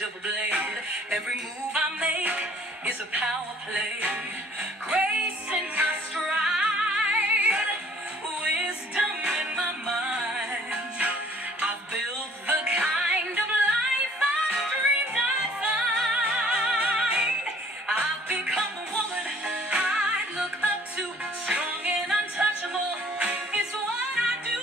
edge of a blade. Every move I make is a power play. Grace in my stride, wisdom in my mind. I've built the kind of life I dreamed I'd find. I've become the woman I look up to, strong and untouchable. It's what I do,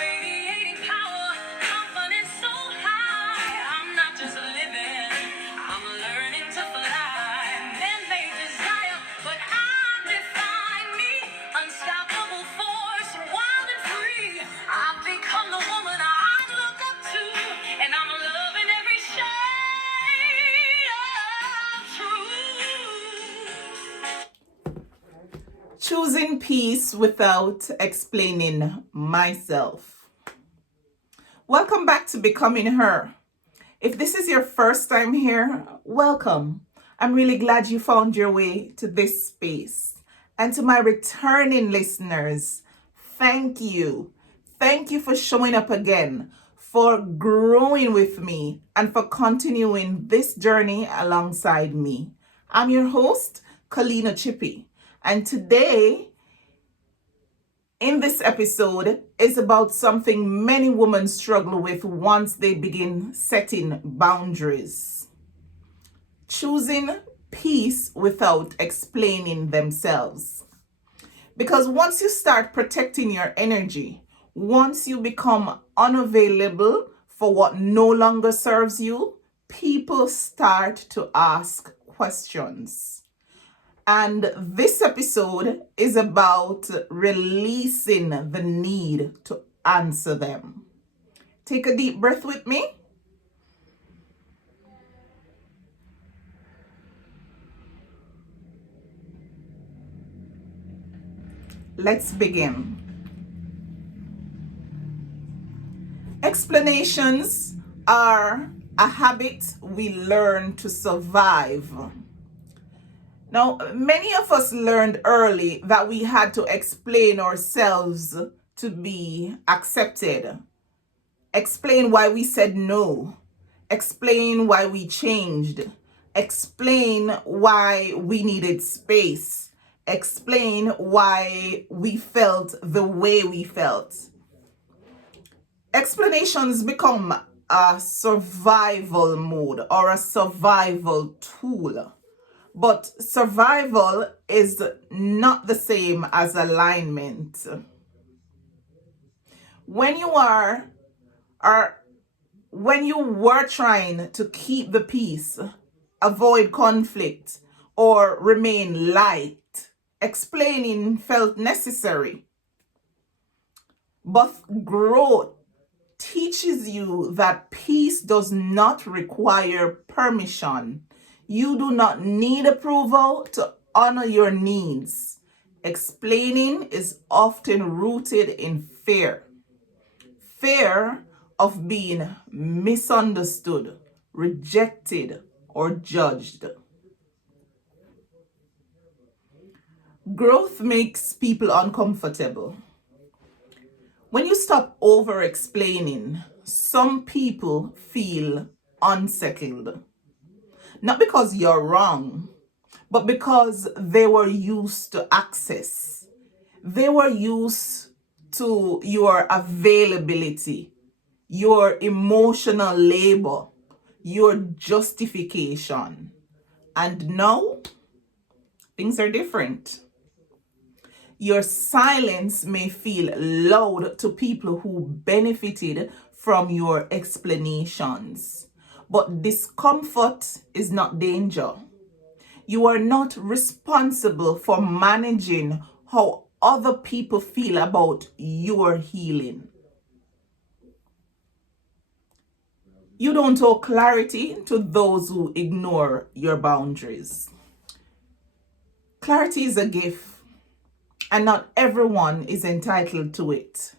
radiating power, confidence so high. I'm not just living, I'm learning to fly. Men may desire, but I define me. Unstoppable force, wild and free. I've become the woman I look up to, and I'm loving every shade of truth. Choosing peace without explaining myself. Welcome back to Becoming Her. If this is your first time here, welcome. I'm really glad you found your way to this space. And to my returning listeners, thank you. Thank you for showing up again, for growing with me, and for continuing this journey alongside me. I'm your host, Kalina Chippy. And today, in this episode, is about something many women struggle with once they begin setting boundaries. Choosing peace without explaining themselves. Because once you start protecting your energy, once you become unavailable for what no longer serves you, people start to ask questions. And this episode is about releasing the need to answer them. Take a deep breath with me. Let's begin. Explanations are a habit we learn to survive. Now, many of us learned early that we had to explain ourselves to be accepted. Explain why we said no. Explain why we changed. Explain why we needed space. Explain why we felt the way we felt. Explanations become a survival mode or a survival tool. But survival is not the same as alignment. When you were trying to keep the peace, avoid conflict, or remain light, explaining felt necessary. But growth teaches you that peace does not require permission. You do not need approval to honor your needs. Explaining is often rooted in fear. Fear of being misunderstood, rejected, or judged. Growth makes people uncomfortable. When you stop over-explaining, some people feel unsettled. Not because you're wrong, but because they were used to access. They were used to your availability, your emotional labor, your justification. And now, things are different. Your silence may feel loud to people who benefited from your explanations. But discomfort is not danger. You are not responsible for managing how other people feel about your healing. You don't owe clarity to those who ignore your boundaries. Clarity is a gift, and not everyone is entitled to it.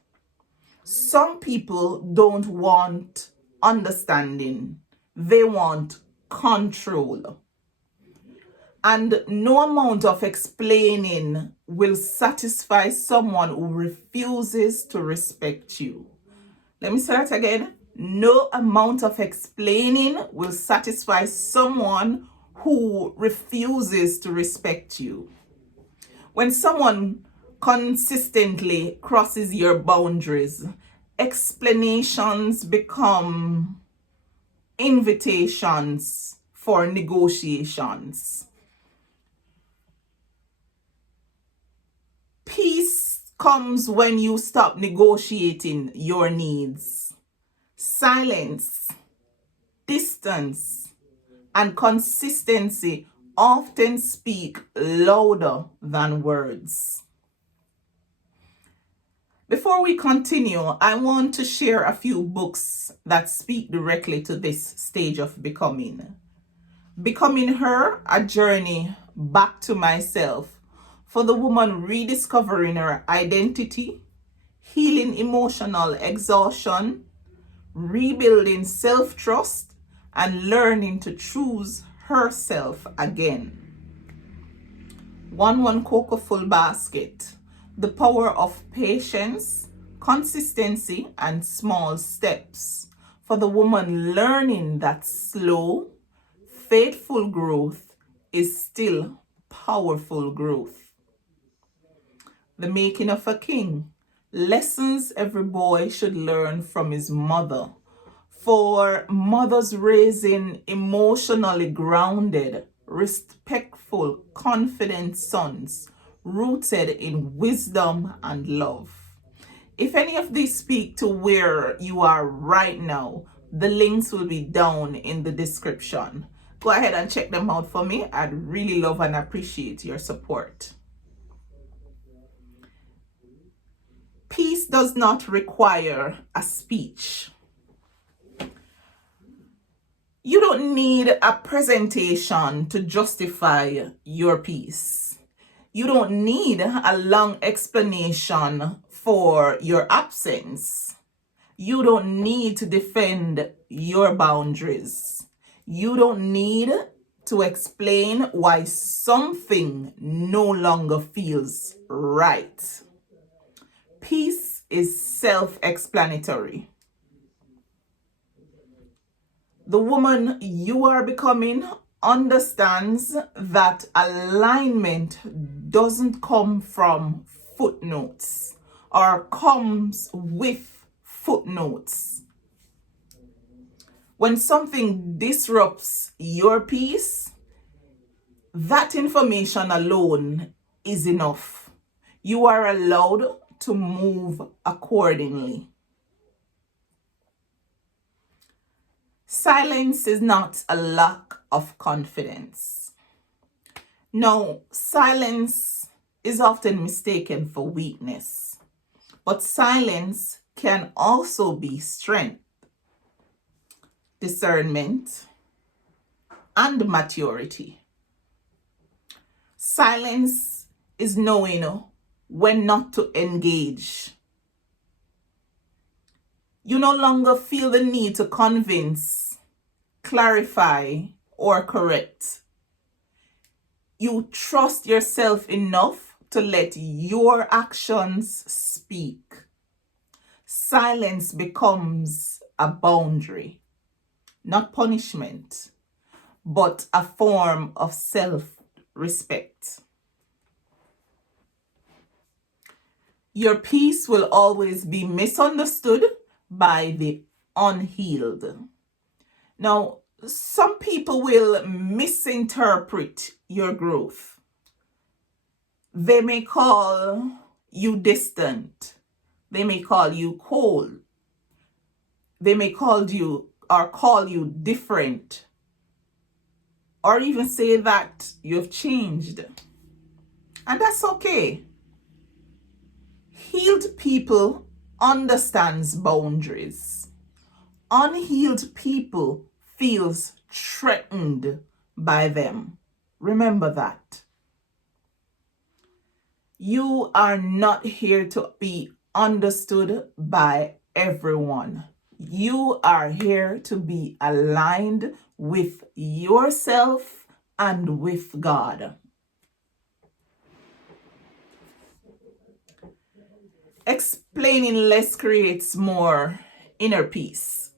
Some people don't want understanding. They want control. And no amount of explaining will satisfy someone who refuses to respect you. Let me say that again. No amount of explaining will satisfy someone who refuses to respect you. When someone consistently crosses your boundaries, explanations become invitations for negotiations. Peace comes when you stop negotiating your needs. Silence, distance, and consistency often speak louder than words. Before we continue, I want to share a few books that speak directly to this stage of becoming. Becoming Her, A Journey Back to Myself, for the woman rediscovering her identity, healing emotional exhaustion, rebuilding self-trust, and learning to choose herself again. One Cocoa Full Basket, The Power of Patience, Consistency, and Small Steps, for the woman learning that slow, faithful growth is still powerful growth. The Making of a King, Lessons Every Boy Should Learn from His Mother, for mothers raising emotionally grounded, respectful, confident sons rooted in wisdom and love. If any of these speak to where you are right now, the links will be down in the description. Go ahead and check them out for me. I'd really love and appreciate your support. Peace does not require a speech. You don't need a presentation to justify your peace. You don't need a long explanation for your absence. You don't need to defend your boundaries. You don't need to explain why something no longer feels right. Peace is self-explanatory. The woman you are becoming understands that alignment doesn't come from footnotes or comes with footnotes. When something disrupts your peace, that information alone is enough. You are allowed to move accordingly. Silence is not a lack of confidence. No, silence is often mistaken for weakness, but silence can also be strength, discernment, and maturity. Silence is knowing when not to engage. You no longer feel the need to convince, clarify, or correct. You trust yourself enough to let your actions speak. Silence becomes a boundary, not punishment, but a form of self-respect. Your peace will always be misunderstood by the unhealed. Now, some people will misinterpret your growth. They may call you distant. They may call you cold. They may call you different. Or even say that you've changed. And that's okay. Healed people understands boundaries. Unhealed people feels threatened by them. Remember that. You are not here to be understood by everyone. You are here to be aligned with yourself and with God. Explaining less creates more inner peace.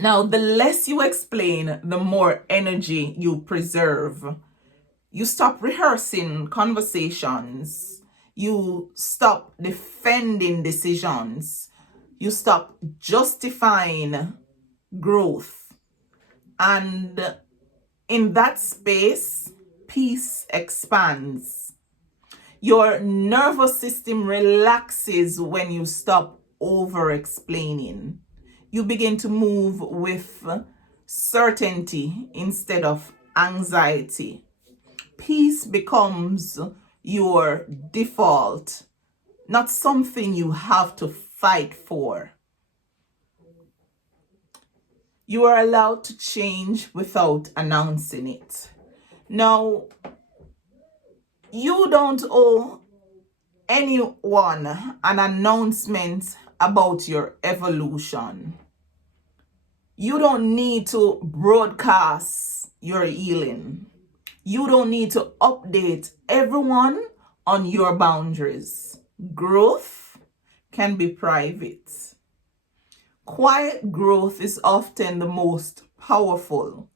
Now, the less you explain, the more energy you preserve. You stop rehearsing conversations. You stop defending decisions. You stop justifying growth. And in that space, peace expands. Your nervous system relaxes when you stop over explaining. You begin to move with certainty instead of anxiety. Peace becomes your default, not something you have to fight for. You are allowed to change without announcing it. Now, you don't owe anyone an announcement about your evolution. You don't need to broadcast your healing. You don't need to update everyone on your boundaries. Growth can be private. Quiet growth is often the most powerful.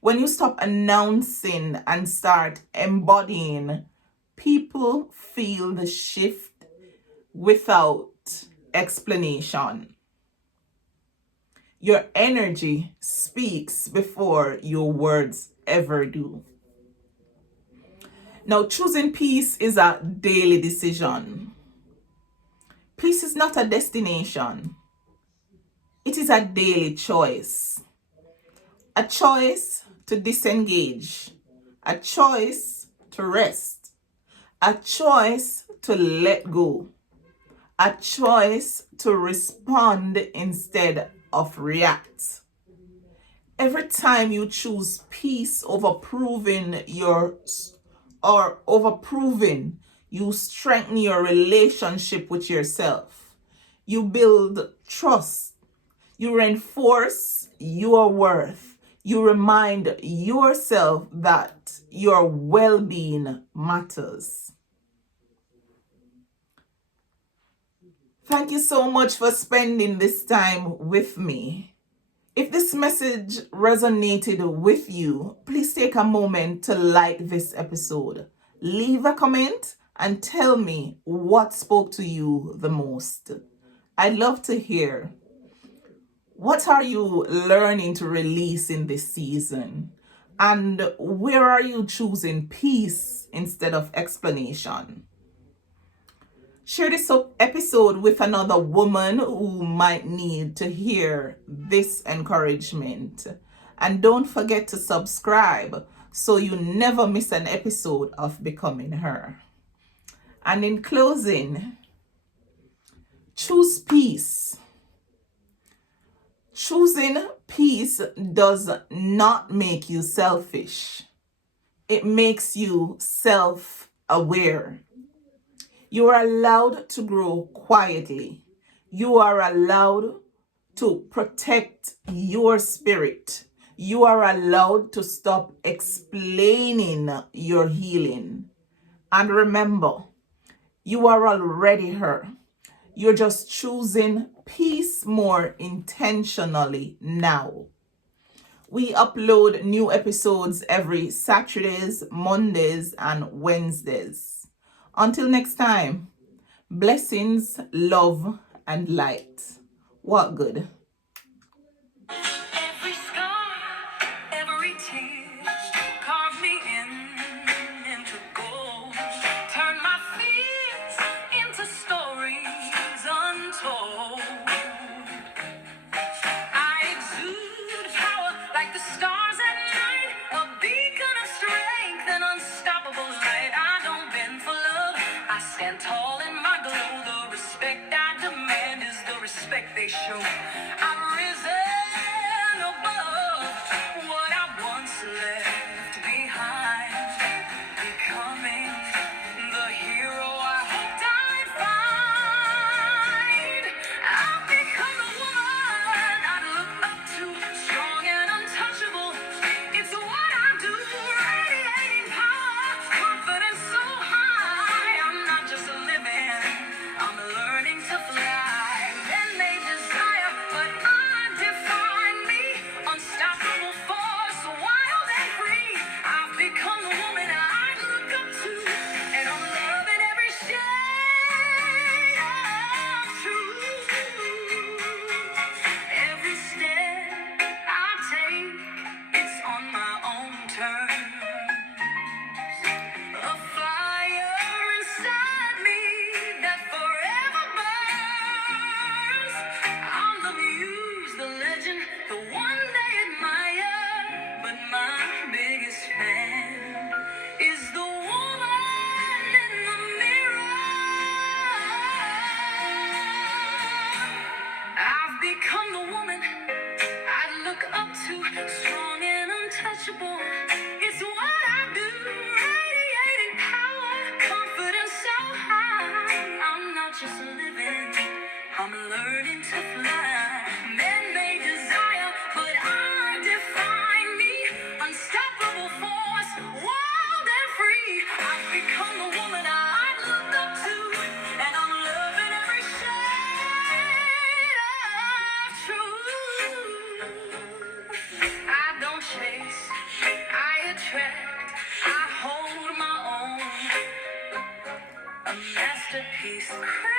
When you stop announcing and start embodying, people feel the shift without explanation. Your energy speaks before your words ever do. Now, choosing peace is a daily decision. Peace is not a destination, it is a daily choice. A choice to disengage, a choice to rest, a choice to let go, a choice to respond instead of react. Every time you choose peace over proving you strengthen your relationship with yourself. You build trust. You reinforce your worth. You remind yourself that your well-being matters. Thank you so much for spending this time with me. If this message resonated with you, please take a moment to like this episode. Leave a comment and tell me what spoke to you the most. I'd love to hear. What are you learning to release in this season? And where are you choosing peace instead of explanation? Share this episode with another woman who might need to hear this encouragement. And don't forget to subscribe so you never miss an episode of Becoming Her. And in closing, choose peace. Choosing peace does not make you selfish. It makes you self-aware. You are allowed to grow quietly. You are allowed to protect your spirit. You are allowed to stop explaining your healing. And remember, you are already her. You're just choosing peace more intentionally now. We upload new episodes every Saturdays, Mondays, and Wednesdays. Until next time, blessings, love, and light. What good? Every scar, every tear, carve me into gold. Turn my fears into stories untold. I exude power like the stars at night, a beacon of strength and unstoppable light. I don't bend for love, I stand tall in my glow. The respect I demand is the respect they show. I've risen above what I once left behind, becoming the hero I hoped I'd find. I've become the woman I'd look up to, strong and untouchable. It's what I do, radiating power, confidence so high. I'm not just living, I'm learning to fly. Men may desire, but Crazy.